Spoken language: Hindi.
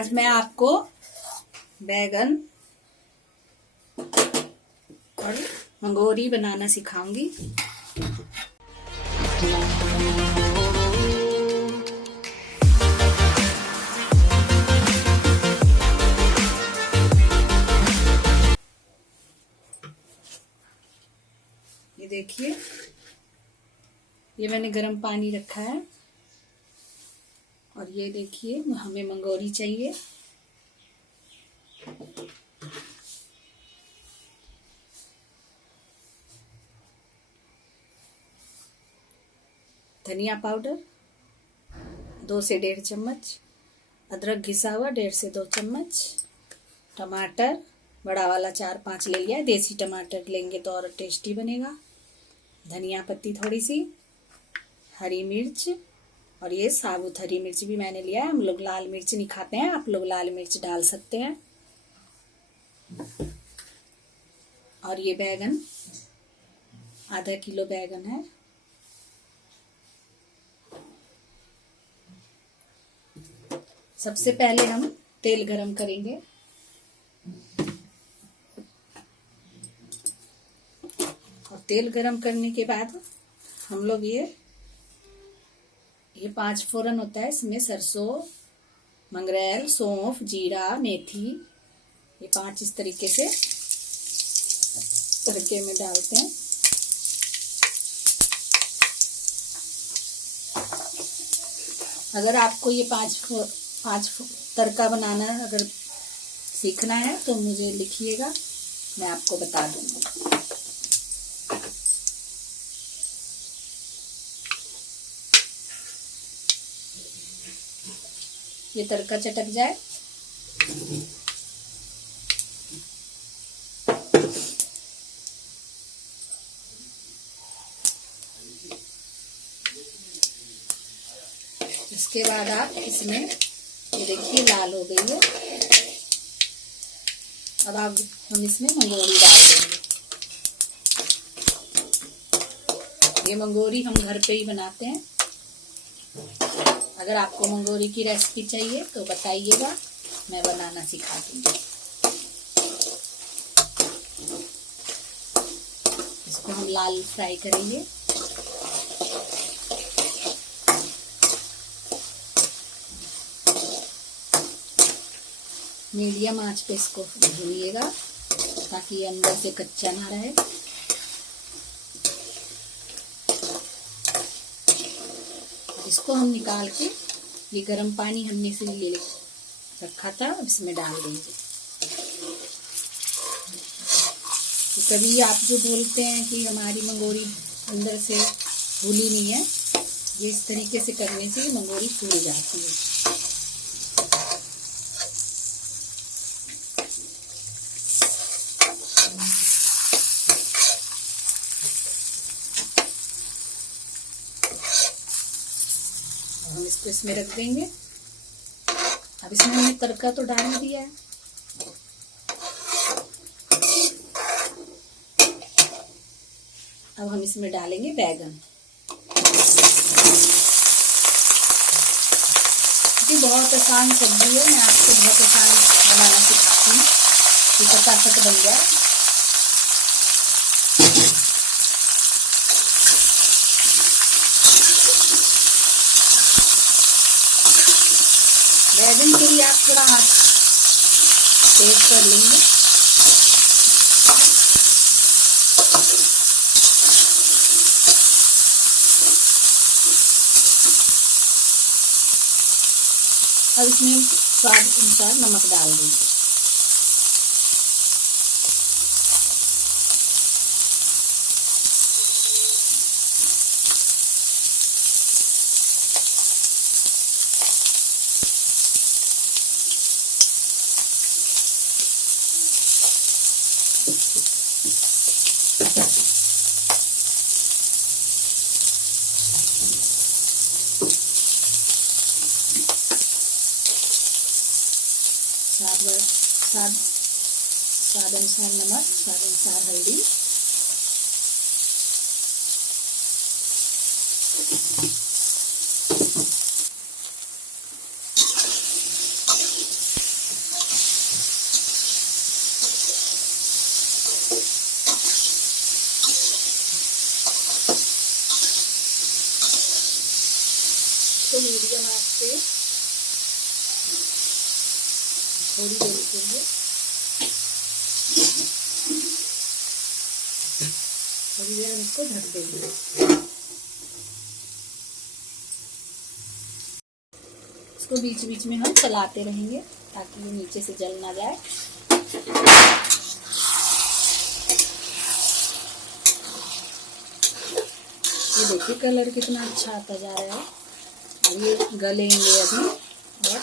आज मैं आपको बैगन और मंगोरी बनाना सिखाऊंगी। ये देखिए, ये मैंने गर्म पानी रखा है और ये देखिए हमें मंगोरी चाहिए। धनिया पाउडर 2 से 1.5 चम्मच, अदरक घिसा हुआ 1.5 से 2 चम्मच, टमाटर बड़ा वाला 4-5 ले लिया है। देसी टमाटर लेंगे तो और टेस्टी बनेगा। धनिया पत्ती थोड़ी सी, हरी मिर्च, और ये साबुत हरी मिर्च भी मैंने लिया है। हम लोग लाल मिर्च नहीं खाते हैं, आप लोग लाल मिर्च डाल सकते हैं। और ये बैगन आधा किलो बैगन है। सबसे पहले हम तेल गरम करेंगे। और तेल गरम करने के बाद हम लोग ये 5 फोरन होता है। इसमें सरसों, मंगरेल, सौंफ, जीरा, मेथी, ये 5 इस तरीके से तड़के में डालते हैं। अगर आपको ये पांच तड़का बनाना अगर सीखना है तो मुझे लिखिएगा, मैं आपको बता दूंगी। ये तड़का चटक जाए इसके बाद आप इसमें, ये देखिए लाल हो गई है। अब हम इसमें मंगोरी डाल देंगे। ये मंगोरी हम घर पे ही बनाते हैं। अगर आपको मंगोरी की रेसिपी चाहिए तो बताइएगा, मैं बनाना सिखा दूंगी। इसको हम लाल फ्राई करेंगे। मीडियम आंच पे इसको भूनिएगा ताकि ये अंदर से कच्चा ना रहे। इसको हम निकाल के, ये गर्म पानी हमने इसे ले रखा था, अब इसमें डाल देंगे। तो कभी आप जो बोलते हैं कि हमारी मंगोरी अंदर से फूली नहीं है, ये इस तरीके से करने से मंगोरी फूल जाती है। हम इसको इसमें रख देंगे। अब इसमें हमने तड़का तो डाल दिया है। अब हम इसमें डालेंगे बैगन। ये बहुत आसान सब्जी है, मैं आपको बहुत आसान बनाना सिखाती हूँ कि फटाफट बन जाए। बैगन के लिए आप थोड़ा आँच तेज कर लेंगे। अब इसमें स्वाद अनुसार नमक डाल देंगे। स्वाद अनुसार नमक, स्वाद अनुसार हल्दी। थोड़ी देर के लिए, थोड़ी देर इसको ढक देंगे। इसको बीच बीच में हम चलाते रहेंगे ताकि वो नीचे से जल ना जाए। ये देखिए कलर कितना अच्छा आता जा रहा है। अब ये गलेंगे अभी और